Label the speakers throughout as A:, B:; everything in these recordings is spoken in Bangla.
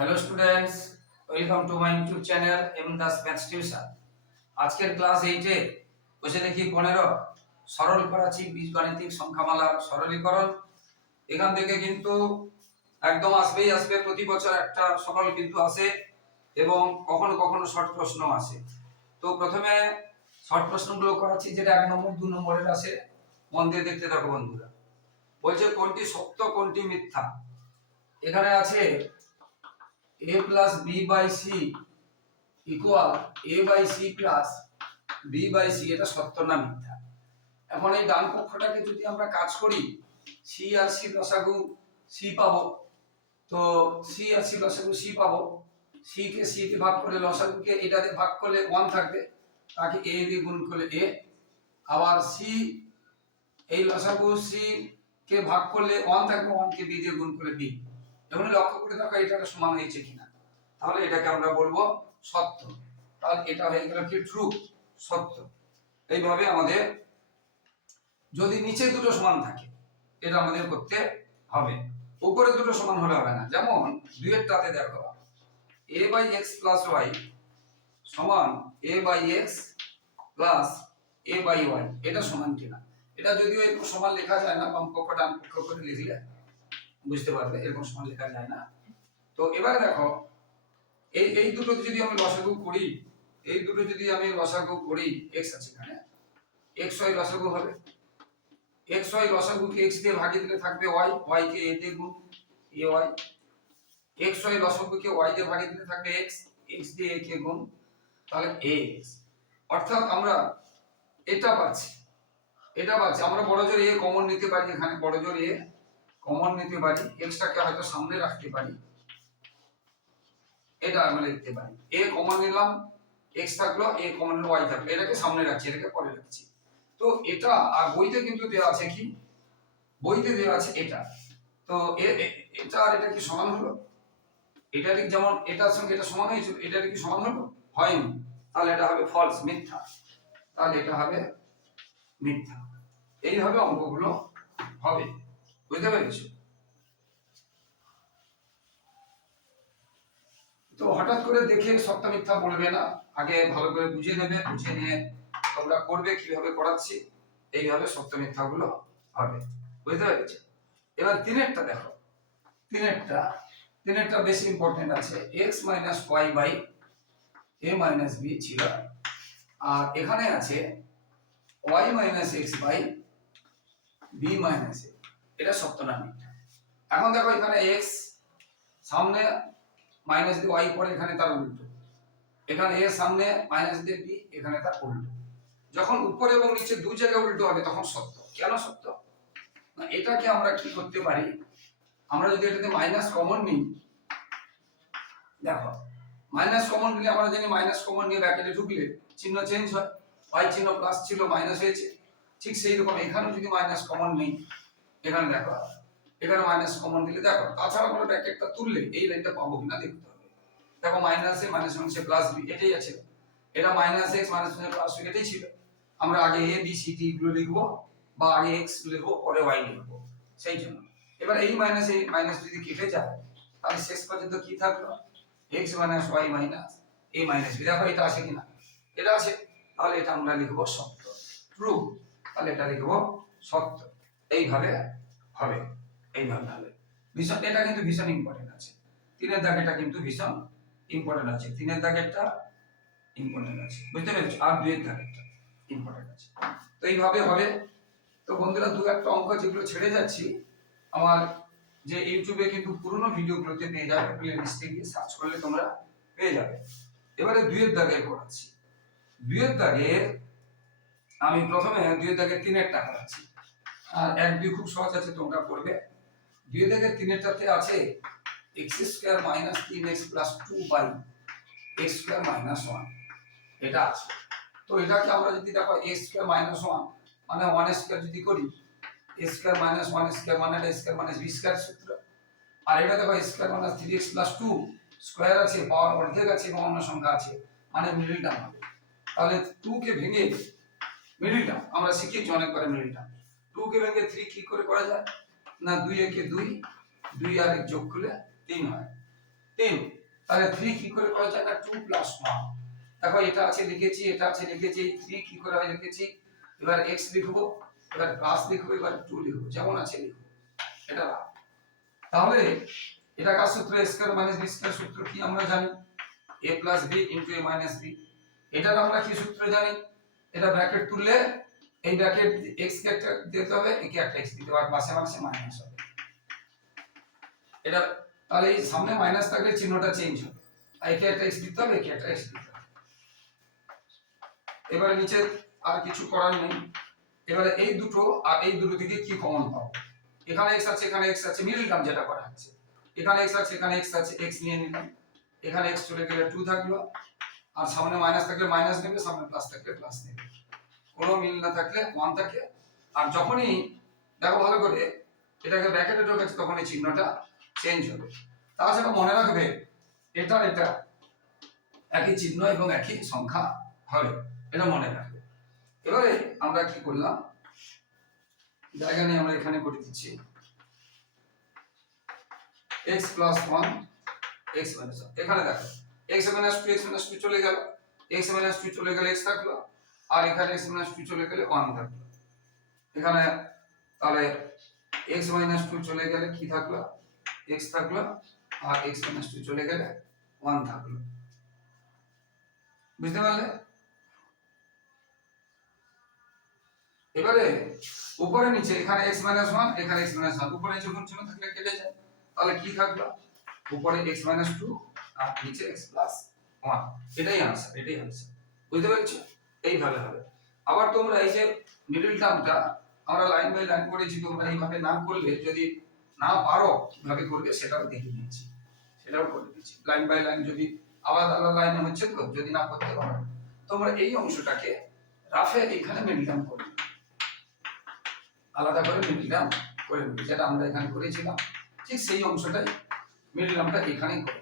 A: Hello students welcome to my YouTube channel M Das maths tuition আজকের ক্লাস এইটে বসে দেখি পনেরো। সরল করাচ্ছি বীজগাণিতিক সংখ্যামালার সরলীকরণ। এখান থেকে কিন্তু একদম আসবেই আসবে, প্রতি বছর একটা সরল কিন্তু আসে এবং কখনো কখনো শর্ট প্রশ্ন আসে। তো প্রথমে শর্ট প্রশ্নগুলো করাচ্ছি, যেটা এক নম্বর, দু নম্বরের আসে। মন দিয়ে দেখতে থাকো বন্ধুরা। বলছে কোনটি সত্য, কোনটি মিথ্যা? এখানে আছে a plus B by C equal A by C plus B by C এটা সত্য না মিথ্যা? এখন এই ডান পক্ষটাকে যদি আমরা কাজ করি সি আর সি লসাগু সি পাবো। তো সি আর সি লসাগু সি পাবো। সি কে সি তে ভাগ করলে লসাগুকে এটাতে ভাগ করলে ওয়ান থাকবে। তাকে এ দিয়ে গুণ করলে এ আবার সি এই লসাগু সি কে ভাগ করলে ওয়ান থাকবে ওয়ান কে বি দিয়ে গুণ করলে বি এখন লক্ষ্য করে দেখো এটা সমান হয়েছে কিনা। তাহলে এটাকে আমরা বলব সত্য। তাহলে এটা হয়ে গেল কি ট্রু সত্য। এইভাবে আমাদের যদি নিচে দুটো সমান থাকে, এটা আমাদের করতে হবে। উপরে দুটো সমান হলে হবে না। যেমন দুয়েরটাতে দেখো A by X plus Y সমান A by X plus A by Y এটা সমান কিনা? এটা যদিও এরকম সমান লেখা যায় না বাম পক্ষ ডান পক্ষ করে লিখলে বুঝতে পারবে, এরকম সমান লেখা যায় না। তো এবার দেখো, এই এই দুটো যদি আমি লসাগু করি, এই দুটো যদি আমি লসাগু করি এক্স আছে এখানে এক্স ওয়াই লসাগু হবে। এক্স ওয়াই লসাগুকে এক্স দিয়ে ভাগিয়ে দিলে থাকবে ওয়াই ওয়াই কে এ দিয়ে গুণ এ ওয়াই এক্স ওয়াই লসাগুকে ওয়াই দিয়ে ভাগিয়ে দিলে থাকবে এক্স এক্স দিয়ে এ কে গুণ, তাহলে এ এক্স অর্থাৎ আমরা এটা পাচ্ছি এটা পাচ্ছি। আমরা বড় জোর এ কমন নিতে পারি, এখানে বড় জোর এ কমন নিতে পারি এক্সটাকে হয়তো সামনে রাখতে পারি। এটা আমরা লিখতে পারি। এ কমন নিলাম এক্স থাকল এ কমন ওয়াই থাকল। এটাকে সামনে রাখছি, এটাকে পরে রাখছি। তো এটা আর বইতে কিন্তু দেওয়া আছে কি? বইতে দেওয়া আছে এটা। তো এটা আর এটা কি সমান হলো? এটা ঠিক যেমন এটার সঙ্গে এটা সমান হয়েছিল, এটা কি সমান হলো? হয়নি। তাহলে এটা হবে ফলস মিথ্যা। তাহলে এটা হবে মিথ্যা। এইভাবে অঙ্কগুলো হবে। বুঝতে পেরেছ? তো হঠাৎ করে দেখে সত্য মিথ্যা বলবে না। আগে ভালো করে বুঝে নেবে বুঝে নিয়ে তোমরা করবে, কীভাবে করাচ্ছি, এইভাবে সত্য মিথ্যাগুলো হবে। বুঝতে পেরেছ? এবার তিনেরটা দেখো। তিনেরটা তিনেরটা বেশি ইম্পর্টেন্ট আছে। X minus Y by A minus B ছিল। আর এখানে আছে Y minus X by B minus A এটা না মিথ্যা। এখন দেখো এখানে এক্স সামনে মাইনাস দিয়ে ওয়াই পরে এখানে তার উল্টো। এখানে এ সামনে মাইনাস দিয়ে বি এখানে তার উল্টো। যখন উপরে এবং নিচে দু জায়গায় উল্টো হবে, তখন সত্য। কেন সত্য? না, এটাকে আমরা কি করতে পারি? আমরা যদি এটাতে মাইনাস কমন নিই, দেখো মাইনাস কমন নিলে আমরা জানি মাইনাস কমন নিয়ে ব্র্যাকেটে ঢুকলে চিহ্ন চেঞ্জ হয়। ওয়াই চিহ্ন প্লাস ছিল মাইনাস হয়েছে। ঠিক সেই রকম এখানেও যদি মাইনাস কমন নেই এখানে দেখো, এখানে মাইনাস কমন দিলে দেখো, তাছাড়া আমরা ব্র্যাকেটটা তুললে এই লাইনটা পাবো কিনা দেখতে হবে। দেখো মাইনাস মাইনাস মাইনাসে প্লাস বি এটাই আছে। এটা minus X minus minus plus B এটাই ছিল। আমরা আগে এ বি সি ডি গুলো লিখব বা আগে এক্স লিখব, পরে ওয়াই লিখব। সেই জন্য। এবার এই মাইনাস এই মাইনাস যদি কেটে যায়, তাহলে শেষ পর্যন্ত কি থাকল? X minus Y minus A minus B দেখো এটা আছে কিনা? এটা আছে। তাহলে এটা আমরা লিখব সত্য ট্রু তাহলে এটা লিখব সত্য এইভাবে হবে এইভাবে হবে। ভীষণ, এটা কিন্তু ভীষণ ইম্পর্টেন্ট আছে। তিনের দাগেটা কিন্তু ভীষণ ইম্পর্টেন্ট আছে। তিনের দাগেরটা ইম্পর্টেন্ট আছে। বুঝতে পেরেছ? আর দুইয়ের দাগেরটা ইম্পর্টেন্ট আছে। তো এইভাবে হবে। তো বন্ধুরা, দু একটা অঙ্ক যেগুলো ছেড়ে যাচ্ছি, আমার যে ইউটিউবে কিন্তু পুরনো ভিডিওগুলোতে পেয়ে যাবে। প্লে লিস্টে গিয়ে সার্চ করলে তোমরা পেয়ে যাবে। এবারে দুইয়ের দাগের করাচ্ছি দুইয়ের দাগের, আমি প্রথমে দুইয়ের দাগের তিনের টাকা আছে আর এক দুই খুব সহজ আছে, তোমরা করবে দুই থেকে তিনেরটাতে আছে এক্স স্কোয়ার মাইনাস তিন X plus two by X square minus one এটা আছে। তো এটাকে আমরা যদি দেখো এক্স স্কোয়ার মাইনাস ওয়ান মানে ওয়ান স্কোয়ার যদি করি X square minus one square মানে এটা স্কোয়ার মাইনাস বি স্কোয়ার সূত্র। আর এটা দেখো square minus three X plus two square আছে পাওয়ার অর্ধেক আছে এবং অন্য সংখ্যা আছে মানে মিডিল টার্ম হবে। তাহলে টু কে ভেঙে মিডিল টার্ম আমরা শিখেছি অনেকবার মিডিল টার্ম টু কে ভেঙে থ্রি কি করে করা যায়? না, দুই একে দুই দুই আর এক যোগ করলে তিন হয়। তিন, তাহলে থ্রি কি করে করা যায়? না টু প্লাস ওয়ান দেখো, এটা আছে লিখেছি, এটা আছে লিখেছি থ্রি কি করে হয় লিখেছি? এবার এক্স লিখব, এবার প্লাস লিখব, এবার টু লিখব। যেমন আছে লিখব। এটা। তাহলে এটা কার সূত্র? A square minus B square সূত্র কি আমরা জানি? a plus B into A minus B এটার আমরা কি সূত্র জানি? এটা ব্র্যাকেট তুললে এই ব্র্যাকেট x কে দিতে হবে, একে একটা x দিতে হবে পাশে মাসে মাইনাস হবে। এটা তাহলে এই সামনে মাইনাস থাকলে চিহ্নটা চেঞ্জ হবে। একে একটা x দিতে হবে, একে একটা x দিতে হবে। এবারে নিচে আর কিছু করার নেই। এবারে এই দুটো আর এই দুটো থেকে কি কমন পাবো? এখানে x আছে, এখানে x আছে মিডল টার্ম যেটা করা হচ্ছে। এখানে এক্স আছে, এখানে x আছে, x নিয়ে নিলাম। এখানে x চলে গেলে 2 থাকল। আর সামনে মাইনাস থাকলে মাইনাস নেবে, সামনে প্লাস থাকলে প্লাস নেবে। কোনো মিল না থাকলে ওয়ান থাকে। আর যখনই, দেখো ভালো করে, এটাকে ব্র্যাকেটে ঢোকাচ্ছে তখন এই চিহ্নটা চেঞ্জ হবে। তাছাড়া মনে রাখবে, এটা এটা, একই চিহ্ন এবং একই সংখ্যা হবে, এটা মনে রাখবে। এবারে আমরা কি করলাম? জায়গা নিয়ে আমরা এখানে করে দিচ্ছি। X plus one X minus এখানে দেখো X minus two X minus two চলে গেল। এক্স মাইনাস টু চলে গেল এক্স থাকল। আর এখানে এক্স মাইনাস টু চলে গেলে ওয়ান থাকল। এখানে তাহলে এক্স মাইনাস টু চলে গেলে কি থাকল? এক্স থাকল আর এক্স মাইনাস টু চলে গেলে ওয়ান থাকল। বুঝতে পারলে? এবারে উপরে নিচে, এখানে x মাইনাস ওয়ান এখানে x মাইনাস ওয়ান উপরে নিচে কোন চিহ্ন থাকলে কেটে যায়। তাহলে কি থাকল? উপরে x মাইনাস টু আর নিচে x প্লাস ওয়ান এটাই আনসার এটাই আনসার বুঝতে পেরেছ? এইভাবে হবে। আবার তোমরা এই যে মিডল টার্মটা আমরা লাইন বাই লাইন করেছি, তোমরা এইভাবে না করলে, যদি না পারো কীভাবে করবে, সেটাও দেখিয়ে দিচ্ছি সেটাও করে দিচ্ছি লাইন বাই লাইন যদি আলাদা আলাদা লাইনে হচ্ছে তো, যদি না করতে পারো। তোমরা এই অংশটাকে রাফে এখানে মিডল টার্ম করবে আলাদা করে মিডল টার্ম করে নেবে যেটা আমরা এখানে করেছিলাম। ঠিক সেই অংশটাই মিডল টার্মটা এখানেই করে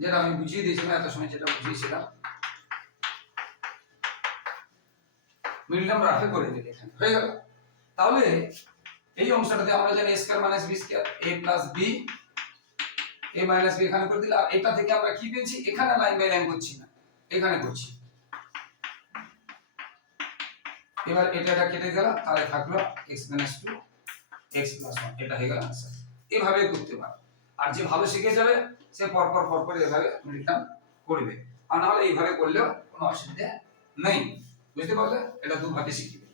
A: যেটা আমি বুঝিয়ে দিয়েছিলাম, এত সময় যেটা বুঝিয়েছিলাম। রাফে করে দিলে এখানে। হয়ে গেল। তাহলে এই অংশটাতে আমরা জানি square minus b square a plus b, a minus b এখানে করে দিলে, আর এটা থেকে আমরা কি পেয়েছি? এখানে লাইন বাই লাইন করছি না। এখানে করছি। এবার এটা কেটে গেল, তাহলে থাকল minus two x plus one এটা হয়ে গেল আনসার এভাবে করতে পারো। আর যে ভালো শিখে যাবে সে পর পর পর পর এভাবে মিডিটাম করবে। আর নাহলে এইভাবে করলেও কোনো অসুবিধা নেই। বুঝতে পারলে? এটা দুভাবে শিখবে।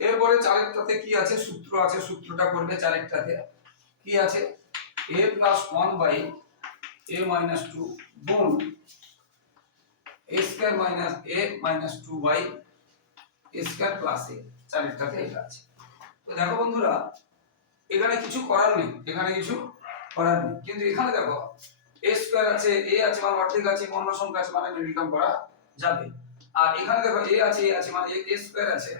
A: এরপরে চারেরটাতে কি আছে? সূত্র আছে, সূত্রটা করবে চারেরটাতে কি আছে? A plus one by a minus two গুণ a square minus a minus two by a square plus a চারেরটাতে এটা আছে। তো দেখো বন্ধুরা, এখানে কিছু করার নেই, এখানে কিছু করার নেই। কিন্তু এখানে দেখো, a স্কয়ার আছে, a আছে মানে অর্ধেক আছে, পূর্ণ সংখ্যা আছে মানে নির্ণয় করা যাবে। আর এখানে দেখো, a আছে a আছে মানে a স্কয়ার আছে।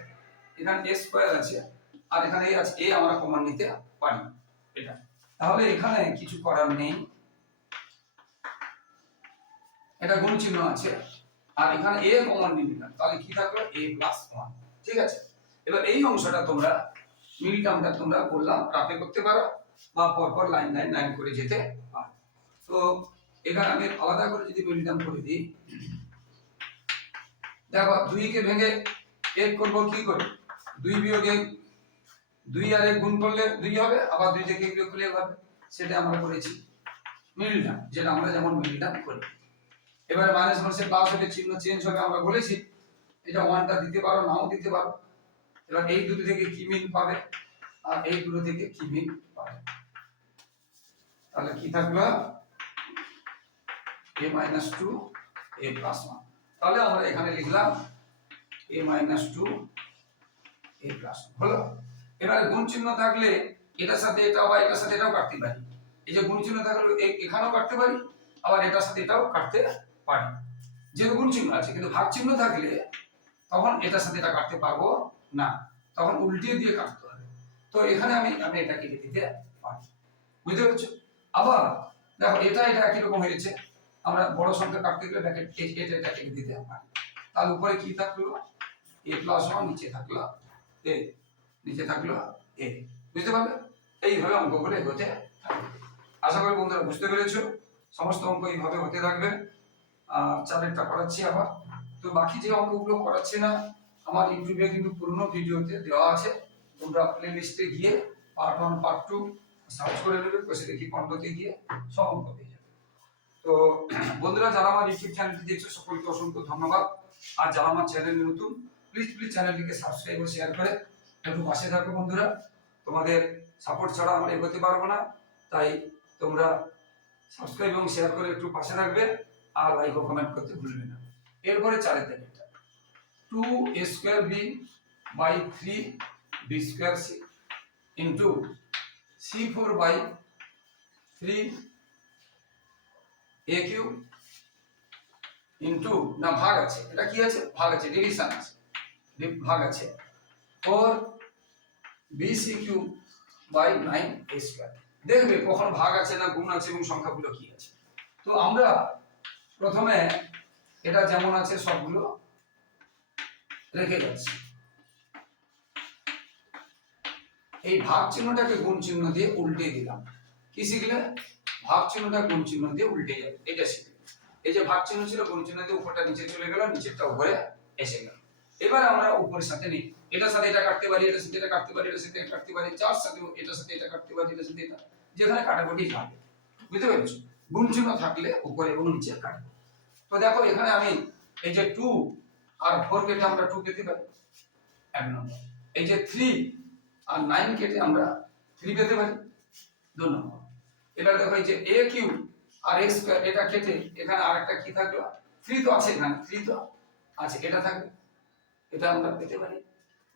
A: এখানে a স্কয়ার আছে, আর এখানে a আছে, a আমরা কমন নিতে পারি। এটা। তাহলে এখানে কিছু করার নেই। এটা গুণ চিহ্ন আছে। আর এখানে a কমন নিয়ে নিলাম তাহলে কি থাকল? a প্লাস ওয়ান ঠিক আছে? এবার এই অংশটা তোমরা মিল টার্মটা তোমরা বললাম রাফে করতে পারো বা পরপর লাইন লাইন লাইন করে যেতে পারো। তো এখানে আমি আলাদা করে যদি মিল টার্ম করে দিই, দেখো দুইকে ভেঙে এক করব কি করে? দুই বিয়োগ এক দুই আর এক গুণ করলে দুই হবে, আবার দুই থেকে বিয়োগ করলে হবে, সেটা আমরা করেছি মিল টার্ম যেটা আমরা যেমন মিল টার্ম করি। এবারে মাইনাস মাইনাসে প্লাস হবে চিহ্ন চেঞ্জ হবে আমরা বলেছি, এটা ওয়ানটা দিতে পারো, নাও দিতে পারো। এবার এই দুটো থেকে কি মিল পাবে? আর এই দুটো থেকে কি মিল পাবে? তাহলে কি থাকল? a minus two A plus one তাহলে আমরা এখানে লিখলাম a minus two A plus হলো? এবারে গুণ চিহ্ন থাকলে এটার সাথে এটা বা এটার সাথে এটাও কাটতে পারি। এই যে গুণ চিহ্ন থাকলে এ- এখানেও কাটতে পারি, আবার এটার সাথে এটাও কাটতে পারি। যেহেতু গুণ চিহ্ন আছে, কিন্তু ভাগ চিহ্ন থাকলে তখন এটার সাথে এটা কাটতে পারব না, তখন উল্টিয়ে দিয়ে কাটতে হবে। তো এখানে আমি আমি এটা কেটে দিতে পারি। বুঝতে পেরেছ? আবার দেখো, এটা এটা রকম হয়েছে। আমরা বড় সংখ্যা কাটতে গেলে ব্র্যাকেট এটা এটা কেটে দিতে পারি। তার উপরে কি থাকল? এ প্লাস ওয়ান নিচে থাকল, এ, নিচে থাকল, এ। বুঝতে পারলে? এইভাবে অঙ্কগুলো এগোতে থাকবে আশা করি বন্ধুরা বুঝতে পেরেছ। সমস্ত অঙ্ক এইভাবে হতে থাকবে। আর চারেরটা করাচ্ছি আবার। তো বাকি যে অঙ্কগুলো করাচ্ছি না আমার ইউটিউবে কিন্তু পুরনো ভিডিওতে দেওয়া আছে। তোমরা প্লে লিস্টে গিয়ে part one part two search করে নেবে, বসে দেখি কন্টতে গিয়ে অঙ্ক পেয়ে যাবে। তো, বন্ধুরা, যারা আমার ইউটিউব চ্যানেলটি দেখছ, সকলকে অসংখ্য ধন্যবাদ। আর যারা আমার চ্যানেল নতুন প্লিজ প্লিজ চ্যানেলটিকে সাবস্ক্রাইব ও শেয়ার করে একটু পাশে থাকো বন্ধুরা। তোমাদের সাপোর্ট ছাড়া আমরা এগোতে পারব না। তাই তোমরা সাবস্ক্রাইব এবং শেয়ার করে একটু পাশে থাকবে। আর লাইক ও কমেন্ট করতে ভুলবে না। এরপরে চারের দেখেটা two square B by three B square C into C four by three A Q into না ভাগ আছে এটা কি আছে ভাগ আছে ডিভিশন আছে ভাগ আছে four B C Q by nine A square দেখবে কখন ভাগ আছে না গুণ আছে এবং সংখ্যাগুলো কি আছে তো আমরা প্রথমে এটা যেমন আছে সবগুলো রেখে যাচ্ছি এই ভাগ চিহ্নটাকে গুণ চিহ্ন দিয়ে উল্টে দিলাম। কি শিখলে? ভাগ চিহ্নটা গুণ চিহ্ন দিয়ে উল্টে যাবে এটা শিখলে। এই যে ভাগ চিহ্ন ছিল, গুণ চিহ্ন দিয়ে উপরটা নিচে চলে গেল, নিচেরটা উপরে এসে গেল। এবার আমরা উপরের সাথে নেই। এটার সাথে এটা কাটতে পারি, এটার সাথে এটা কাটতে পারি, এটার সাথে এটা কাটতে পারি, চার সাথে এটার সাথে এটা কাটতে পারি, এটার সাথে এটা। যেখানে কাটাকুটি যাবে বুঝতে পেরেছ? গুণ চিহ্ন থাকলে উপরে এবং নিচে কাটবে। তো দেখো, এখানে আমি এই যে টু আর ফোর কেটে আমরা টু পেতে পারি এক নম্বর। এই যে থ্রি আর নাইন কেটে আমরা থ্রি পেতে পারি। দু নম্বর। এবার দেখো এই যে এ কিউ আর এক্স স্কোয়ার এটা কেটে এখানে আর একটা কি থাকল? থ্রি তো আছে এখানে থ্রি তো আছে, এটা থাকবে। এটা আমরা পেতে পারি।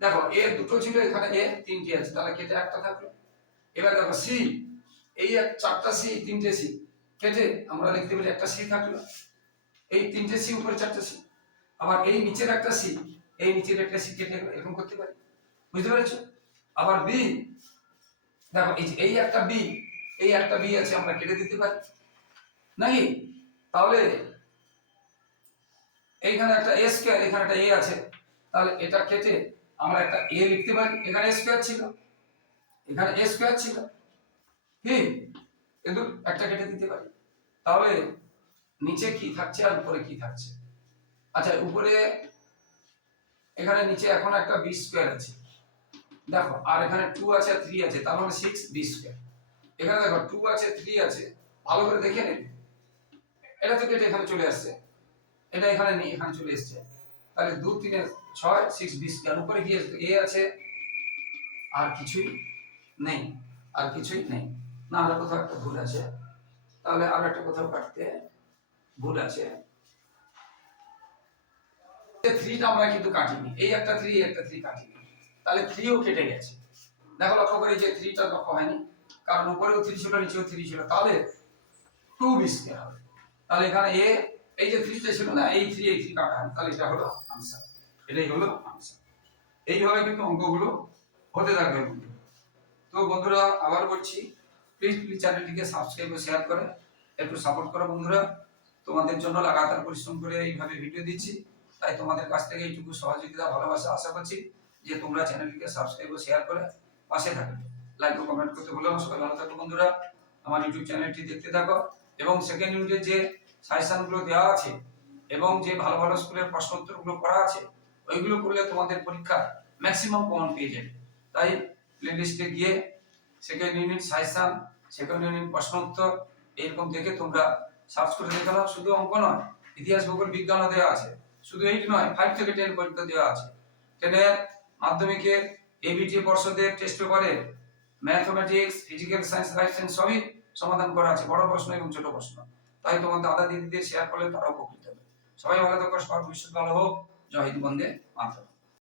A: দেখো এ দুটো ছিল, এখানে এ তিনটি আছে, তাহলে কেটে একটা থাকল। এবার দেখো সি এই এক চারটা সি তিনটে সি কেটে আমরা লিখতে পারি একটা সি থাকল। এই তিনটে সি উপরে চারটে সি আবার এই নিচের একটা সি এই নিচের একটা সি কেটে এরকম করতে পারি? বুঝতে পেরেছ? আবার বি দেখো, এই এই একটা বি এই একটা বি আছে, আমরা কেটে দিতে পারি। নাকি? তাহলে এইখানে একটা এ স্কোয়ার এখানে একটা এ আছে। তাহলে এটা কেটে আমরা একটা এ লিখতে পারি। এখানে স্কোয়ার ছিল। এখানে এ স্কোয়ার ছিল। কি? কিন্তু একটা কেটে দিতে পারি। তাহলে নিচে কি থাকছে আর উপরে কি থাকছে? আচ্ছা উপরে, এখানে নিচে এখন একটা বি স্কোয়ার আছে। দেখো, আর এখানে টু আছে থ্রি আছে, তার মানে সিক্স বি স্কোয়ার এখানে দেখো টু আছে থ্রি আছে, ভালো করে দেখে নেবে এটা এখানে চলে আসছে। এটা এখানে নেই এখানে চলে এসছে। তাহলে দু, তিনে, ছয় সিক্স বি স্কোয়ার উপরে আছে? এ আছে। আর কিছুই নেই। আর কিছুই নেই। না আর কোথাও একটা ভুল আছে। তাহলে আর একটা কোথাও কাটতে ভুল আছে। থ্রিটা আমরা কিন্তু কাটিনি। এই একটা থ্রি একটা থ্রি কাটিনি। তাহলে থ্রিও কেটে গেছে। দেখো লক্ষ্য করে যে থ্রিটা লক্ষ্য হয়নি। কারণ উপরেও থ্রি ছিল, নিচেও থ্রি ছিল। তাহলে টু বি হবে? তাহলে এখানে এ এই যে থ্রিটা ছিল না, এই থ্রি এই থ্রি কাটা হয় তাহলে এটা হলো আনসার এটাই হলো আনসার এইভাবে কিন্তু অঙ্কগুলো হতে থাকবে তো বন্ধুরা, আবার বলছি প্লিজ প্লিজ চ্যানেলটিকে সাবস্ক্রাইব শেয়ার করে। একটু সাপোর্ট করো বন্ধুরা। তোমাদের জন্য লাগাতার পরিশ্রম করে এইভাবে ভিডিও দিচ্ছি। তাই তোমাদের কাছ থেকে এইটুকু সহযোগিতা, ভালোবাসা আশা করছি যে তোমরা চ্যানেলটিকে সাবস্ক্রাইব ও শেয়ার করে পাশে থাকবে। লাইক ও কমেন্ট করতে না, সবাই ভালো থাকো বন্ধুরা। আমার ইউটিউব চ্যানেলটি দেখতে থাকো। এবং সেকেন্ড ইউনিটে যে সাজেশনগুলো দেওয়া আছে এবং যে ভালো ভালো স্কুলের প্রশ্নোত্তরগুলো করা আছে, ওইগুলো করলে তোমাদের পরীক্ষা ম্যাক্সিমাম পয়েন্ট পেয়ে যাবে। তাই প্লেলিস্টে গিয়ে second unit suggestion second unit প্রশ্ন উত্তর এরকম দেখে তোমরা সার্চ করে দেখে নাও শুধু অঙ্ক নয়, ইতিহাস, ভূগোল, বিজ্ঞানও দেওয়া আছে। শুধু এইট নয় ফাইভ থেকে টেন পর্যন্ত দেওয়া আছে। টেনের মাধ্যমিকে এবিটি পর্ষদের টেস্ট পেপারে mathematics physical science life science সবই সমাধান করা আছে, বড় প্রশ্ন এবং ছোট প্রশ্ন। তাই তোমার দাদা দিদিদের শেয়ার করলে তারা উপকৃত হবে। সবাই ভালো থাকো, সবার ভবিষ্যৎ ভালো হোক। জয় হিন্দ, বন্দে মাতরম।